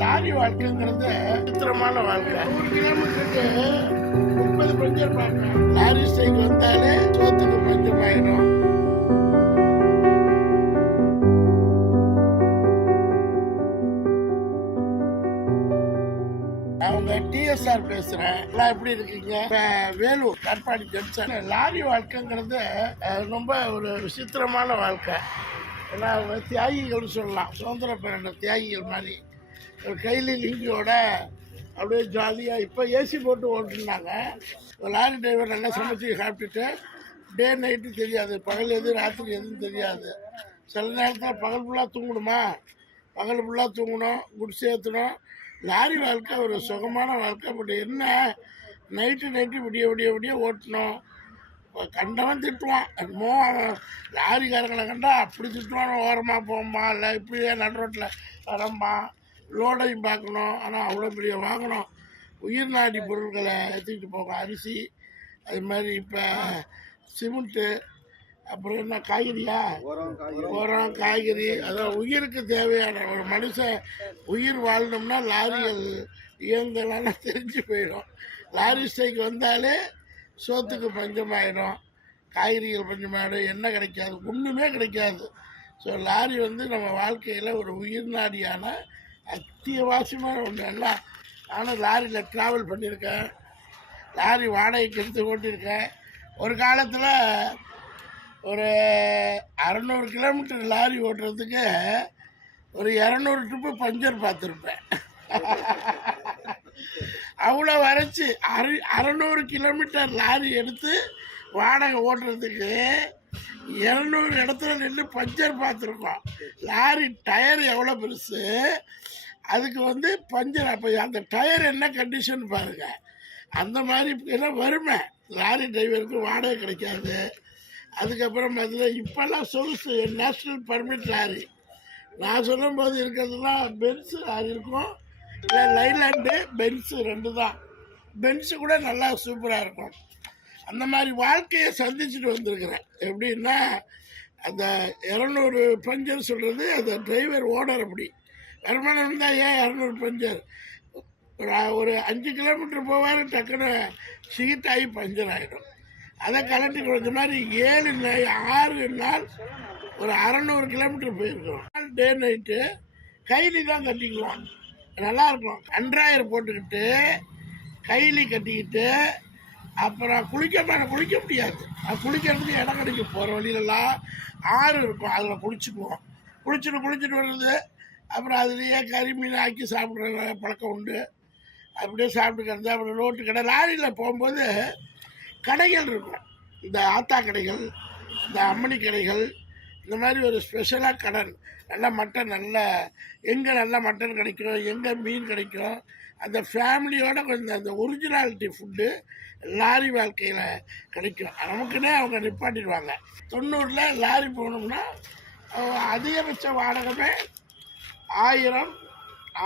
Lorry வாழ்க்கைங்கிறது விசித்திரமான வாழ்க்கை. 100 கிலோமீட்டருக்கு 30 பஞ்சர் பார்க்கலாம். லாரி ஸ்ட்ரைக் வந்தாலே சோத்துக்கு பஞ்சம் ஆயிடும். அவங்க டிஎஸ்ஆர் பேசுறேன். எப்படி இருக்கீங்க? வேலூர் கற்பாடி ஜங்ஷன். லாரி வாழ்க்கைங்கிறது ரொம்ப ஒரு விசித்திரமான வாழ்க்கை. ஏன்னா அவங்க தியாகிகள்னு சொல்லலாம். சுதந்திர போராட்ட தியாகிகள் மாதிரி ஒரு கையில் லிங்கியோட அப்படியே ஜாலியாக. இப்போ ஏசி போட்டு ஓட்டுனாங்க. லாரி டிரைவர் நல்லா சமைச்சு சாப்பிட்டுட்டு டே நைட்டு தெரியாது, பகல் எது ராத்திரி எதுன்னு தெரியாது. சில நேரத்தில் பகல் ஃபுல்லாக தூங்கணுமா, பகல் ஃபுல்லாக தூங்கணும், குடிசை ஏற்றணும். லாரி வாழ்க்கை ஒரு சுகமான வாழ்க்கை. பட் என்ன, நைட்டு விடிய ஓட்டணும். கண்டவன் திட்டுவான். என்னமோ லாரிக்காரங்களை கண்டா அப்படி திட்டுவான். ஓரமாக போகும்பா, இல்லை இப்படியே நடு ரோட்டில் வரம்பா, லோடையும் பார்க்கணும். ஆனால் அவ்வளோ பெரிய வாங்கணும். உயிர் நாடி பொருட்களை ஏற்றிக்கிட்டு போகும். அரிசி, அது மாதிரி இப்போ சிமெண்ட்டு, அப்புறம் என்ன காய்கறியா, உரம், காய்கறி, அதான் உயிருக்கு தேவையான ஒரு மனுஷன் உயிர் வாழணும்னா லாரிகள் இயங்கலாம் தெரிஞ்சு போயிடும். லாரி ஸ்ட்ரைக் வந்தாலே சோத்துக்கு பஞ்சமாயிடும், காய்கறிகள் பஞ்சமாயிடும், எண்ணெய் கிடைக்காது, ஒன்றுமே கிடைக்காது. ஸோ லாரி நம்ம வாழ்க்கையில் ஒரு உயிர் நாடியான அத்தியாவசியமான ஒன்று. எல்லாம் நானும் லாரியில் ட்ராவல் பண்ணியிருக்கேன், லாரி வாடகைக்கு எடுத்து ஓட்டியிருக்கேன். ஒரு காலத்தில் ஒரு 600 கிலோமீட்டர் லாரி ஓட்டுறதுக்கு ஒரு 200 ட்ரிப்பு பஞ்சர் பார்த்துருப்பேன். அவ்வளோ வரைச்சி 600 கிலோமீட்டர் லாரி எடுத்து வாடகை ஓட்டுறதுக்கு 200 இடத்துல நின்று பஞ்சர் பார்த்துருக்கோம். லாரி டயர் எவ்வளோ பெருசு, அதுக்கு பஞ்சர். அப்போ அந்த டயர் என்ன கண்டிஷன் பாருங்கள். அந்த மாதிரி எல்லாம் வறுமை. லாரி டிரைவருக்கு வாடகை கிடைக்காது. அதுக்கப்புறம் பார்த்தீங்கன்னா இப்போல்லாம் சொகுசு நேஷ்னல் பர்மிட் லாரி. நான் சொல்லும்போது இருக்கிறதுலாம் பென்ஸு லாரி இருக்கும், இல்லை லைலாண்டு பென்ஸு 2 தான். பென்ஸு கூட நல்லா சூப்பராக இருக்கும். அந்த மாதிரி வாழ்க்கையை சந்திச்சுட்டு வந்திருக்கிறேன். எப்படின்னா அந்த 200 பஞ்சர் சொல்கிறது அந்த டிரைவர் ஓனர். அப்படி வருமானம் இருந்தால் ஏன் 200 பஞ்சர்? ஒரு 5 கிலோமீட்டர் போவார், டக்குன்னு சீட் ஆகி பஞ்சர் ஆகிடும். அதை கலட்டி கொடுத்த மாதிரி 6 நாள் ஒரு 600 கிலோமீட்டர் போயிருக்கிறோம். டே நைட்டு கைலி தான் கட்டிக்கலாம், நல்லாயிருக்கும். அன்றாயிரம் போட்டுக்கிட்டு கைலி கட்டிக்கிட்டு அப்புறம் குளிக்க முடியாது. அது குளிக்கிறதுக்கு இடம் கிடைக்கும். போகிற வழியிலலாம் ஆறு இருக்கும், அதில் குளிச்சுட்டு வர்றது. அப்புறம் அதுலேயே கறி மீன் ஆக்கி சாப்பிட்ற பழக்கம் உண்டு. அப்படியே சாப்பிட்டுக்கிறது. அப்புறம் ரோட்டு கடை. லாரியில் போகும்போது கடைகள் இருக்கும், இந்த ஆத்தா கடைகள், இந்த அம்மணி கடைகள், இந்த மாதிரி ஒரு ஸ்பெஷலாக கடன். நல்ல மட்டன், எங்கே நல்ல மட்டன் கிடைக்கும், எங்கே மீன் கிடைக்கும், அந்த ஃபேமிலியோட கொஞ்சம் அந்த ஒரிஜினாலிட்டி ஃபுட்டு லாரி வாழ்க்கையில் கிடைக்கும். நமக்குன்னே அவங்க நிப்பாட்டிடுவாங்க. 90 லாரி போகணும்னா அதிகபட்ச வாடகமே 1000,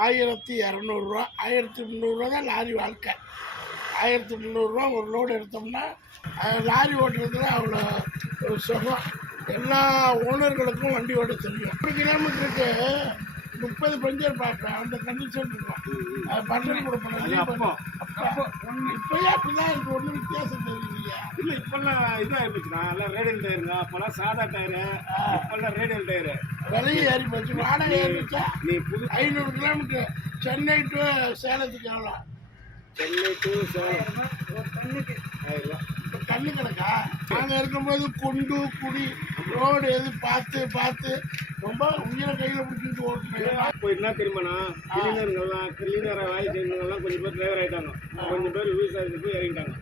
1200 ரூபா, 1300 ரூபா தான் லாரி வாழ்க்கை. 1300 ரூபா ஒரு லோடு எடுத்தோம்னா லாரி ஓட்டுறதுல அவ்வளோ ஒரு சுகம். எல்லா ஓனர்களுக்கும் வண்டி ஓட்ட தெரியும். 1 கிலோமீட்டருக்கு 30 பஞ்சர் பார்ப்பேன். அந்த கண்டிஷன் இருக்கும். பஞ்சர் கொடுப்பேன். இப்போயே அப்படிதான் இருக்கு. ஒன்றும் வித்தியாசம் தெரியலையா? இல்லை, இப்போல்லாம் இதாக இருந்துச்சுண்ணா. எல்லாம் ரேடியல் டயருங்க. அப்போல்லாம் சாதா டயரு, இப்போல்லாம் ரேடியல் டயரு. விலையும் ஏறி போச்சு, வாடகை ஏறிச்சா. நீ புது 500 கிலோமீட்டர் சென்னை டு சேலத்துக்கு எவ்வளோ? சென்னை டு சேலம் கண்ணு கிடக்கா? நாங்கள் இருக்கும்போது குண்டு குடி ரோடு எது பார்த்து ரொம்ப உயிரை கையில் பிடிச்சிட்டு ஓட்டுனேன். இப்போ என்ன தெரியுமாண்ணா, கிளீனரை வேலை செய்யறவங்கலாம் கொஞ்சம் பேர் டிரைவர் ஆகிட்டாங்க, கொஞ்சம் பேர் விவசாயத்துக்கு போய் இறங்கிட்டாங்க.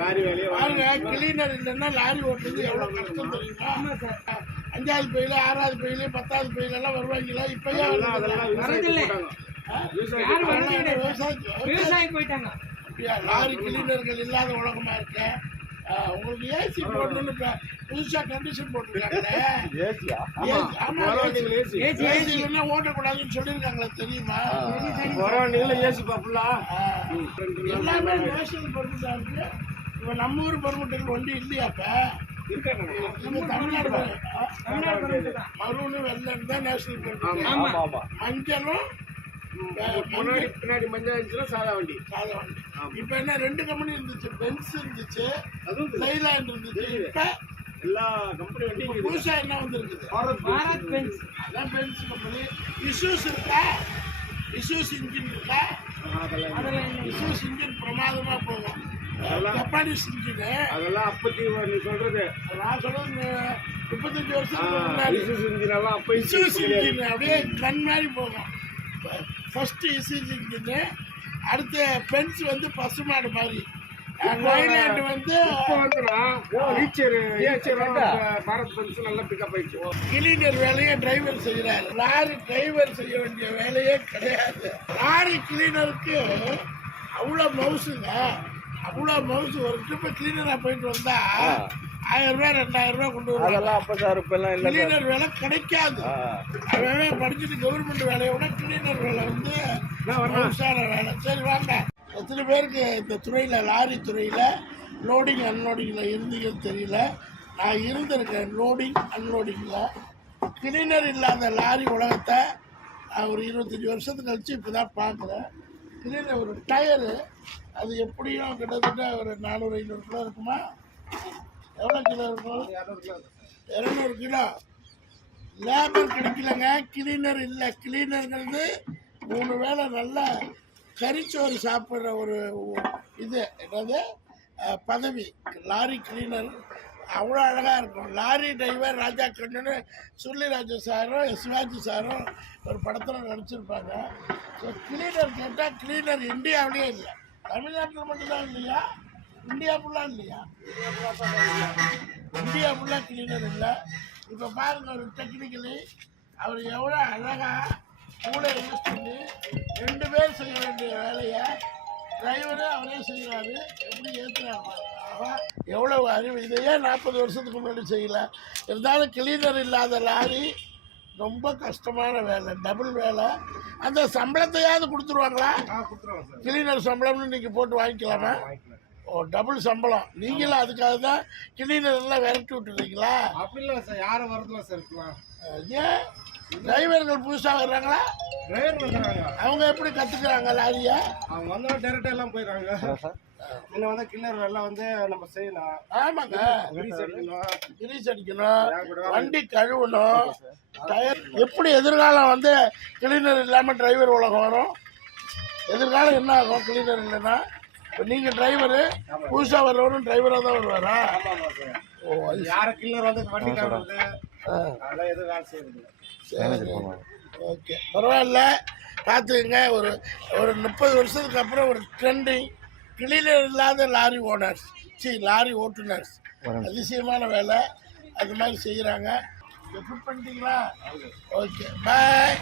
லாரி வேலையை பாருங்க. கிளீனர் இல்லைன்னா லாரி ஓட்டுறது எவ்வளோ கஷ்டம் தெரியுமா? 5வது பையில, 6வது பையில, 10வது பையில எல்லாம் வருவாங்களா? இப்பயே விவசாயம் போயிட்டாங்க. அப்படியா? லாரி கிளீனர்கள் இல்லாத உலகமா இருக்க. உங்களுக்கு ஏசி போடணும்னு புதுசா கண்டிஷன் போட்டுருக்காங்களே. ஏசி ஓட்டக்கூடாதுன்னு சொல்லியிருக்காங்களே, தெரியுமா? எல்லாமே நேஷனல் பர்மிட்டா இருக்கு. இப்போ நம்ம ஊர் பர்மிட்டுக்கு வண்டி இல்லையாப்ப? தமிழ்நாடு மருன்னு வெள்ளம் தான் நேஷனல் பர்மிட். மஞ்சளும் முன்னாடி பின்னாடி மஞ்சள் இருந்துச்சுன்னா சாதா வண்டி. சாதா வண்டி. இப்போ என்ன 2 கம்பெனி இருந்துச்சு, பென்ஸ் இருந்துச்சு, அதுவும் லைலாண்ட் இருந்துச்சு. இப்போ எல்லா கம்பெனி வண்டியும் இருக்குது. புதுசா என்ன வந்திருக்குது? பாரத் பென்ஸ். அதான் பென்ஸ் கம்பெனி. இஷ்யூஸ் இருக்கா? இஷ்யூஸ் இன்ஜின் இருக்கா? அதெல்லாம் இஷ்யூஸ் இன்ஜின் பிரமாதமா போகும். Japanese engine. அதெல்லாம் அப்பத்தி நீ சொல்றது நான் சொல்றது 35 வருஷத்துக்கு முன்னாடி. இசூசு இன்ஜின் எல்லாம் அப்போ இஷ்யூஸ் இன்ஜின் அப்படியே கண் மாதிரி போகும். ஃபர்ஸ்ட் இஷ்யூஸ் இன்ஜினு, அடுத்து பென்ஸ் வந்து பசுமாடு மாதிரி, லைலாண்ட் வந்து இப்போ வந்துனா ரீச்சர் பாரத் பென்ஸ் நல்லா பிக்கப் ஆயிடுச்சு. கிளீனர் வேலையை டிரைவர் செய்கிறார். லாரி டிரைவர் செய்ய வேண்டிய வேலையே கிடையாது. லாரி கிளீனருக்கு அவ்வளோ மவுசுங்க, அவ்வளோ மவுசு. ஒரு ட்ரிப்பு கிளீனராக போயிட்டு வந்தா 1000 ரூபா 2000 ரூபா கொண்டு வருவாங்க. அதெல்லாம் அப்ப சார் இப்ப எல்லாம் இல்ல. கிளீனர் வேலை கிடைக்காது. அவன் படிச்சுட்டு கவர்மெண்ட் வேலையை விட கிளீனர் வேலை வந்து மவுசான வேலை. சரி வாங்க, எத்தனை பேருக்கு இந்த துறையில், லாரி துறையில் லோடிங் அன்லோடிங்கில் இருந்தீங்கன்னு தெரியல. நான் இருந்திருக்கேன் லோடிங் அன்லோடிங்கில். கிளீனர் இல்லாத லாரி உலகத்தை நான் ஒரு 25 வருஷத்துக்கு கழிச்சு இப்போ தான் பார்க்குறேன். கிளீனர் ஒரு டயரு அது எப்படியும் கிட்டத்தட்ட ஒரு 400-500 கிலோ இருக்குமா? எவ்வளோ கிலோ இருக்கும்? 200 கிலோ. லேபர் கிடைக்கலங்க, கிளீனர் இல்லை. கிளீனருங்கிறது 3 வேளை நல்லா கறிச்சோறு சாப்பிட்ற ஒரு இது என்னது பதவி. லாரி கிளீனர் அவ்வளோ அழகாக இருக்கும். லாரி டிரைவர் ராஜா கண்ணனு சுருளிராஜு சாரும் சிவாஜி சாரும் ஒரு படத்தில் நடிச்சிருப்பாங்க. ஸோ கிளீனர் கேட்டால் கிளீனர் இந்தியாவிலேயே இல்லை, தமிழ்நாட்டில் மட்டும்தான் இல்லையா? இந்தியா ஃபுல்லாக இல்லையா? இந்தியா ஃபுல்லாக கிளீனர் இல்லை. இப்போ பாருங்கள், ஒரு டெக்னிக்கலி அவர் எவ்வளோ அழகாக மூளை யூஸ் பண்ணி 2 பேர் செய்ய வேண்டிய வேலையை டிரைவரு அவரே செய்கிறாரு. எப்படி ஏற்றுறாங்க? ஆகா, எவ்வளோ அறிவு! இதையே 40 வருஷத்துக்கு முன்னாடி செய்யலை. இருந்தாலும் கிளீனர் இல்லாத லாரி ரொம்ப கஷ்டமான வேலை, டபுள் வேலை. அந்த சம்பளத்தையாவது கொடுத்துருவாங்களா? கொடுத்துருவாங்க சார். கிளீனர் சம்பளம்னு இன்றைக்கி போட்டு வாங்கிக்கலாமா? ஓ, டபுள் சம்பளம். நீங்களும் அதுக்காக தான் கிளீனர் எல்லாம் விரட்டி விட்டுருக்கீங்களா? அப்படி இல்லை சார், யாரும் வரதுல சார் இருக்கலாம். ஏன் டிரைவர்கள் புதுசாக வர்றாங்களா? டிரைவர் வந்துடுறாங்க. அவங்க எப்படி கற்றுக்குறாங்க லாரியை? அவங்க வந்தாலும் டேரெக்டாக எல்லாம் போயிடுறாங்க. இன்னும் வந்து கிளீனர் எல்லாம் வந்து நம்ம செய்யணும். ஆமாங்க, கிரீஸ் அடிக்கணும், கிரீஸ் அடிக்கணும், வண்டி கழுவணும், டயர். எப்படி எதிர்காலம் வந்து கிளீனர் இல்லாமல் டிரைவர் உலகம் வரும்? எதிர்காலம் என்ன ஆகும் கிளீனர் இல்லைன்னா? இப்போ நீங்கள் டிரைவரு, புதுசாக வர்றவரும் டிரைவராக தான் வருவாரா? ஓ, அது யாரை கிளீனர் வந்து வண்டி காணுறது அதெல்லாம் எதுவும் வேலை செய்யறது. சரி, ஓகே, பரவாயில்ல. பார்த்துக்கங்க. ஒரு 30 வருஷத்துக்கு அப்புறம் ஒரு ட்ரெண்டிங் கிளீனர் இல்லாத லாரி ஓனர்ஸ், லாரி ஓட்டுநர்ஸ். அதிசயமான வேலை. அது மாதிரி செய்கிறாங்க. எப்படி பண்ணிட்டீங்களா? ஓகே, பாய்.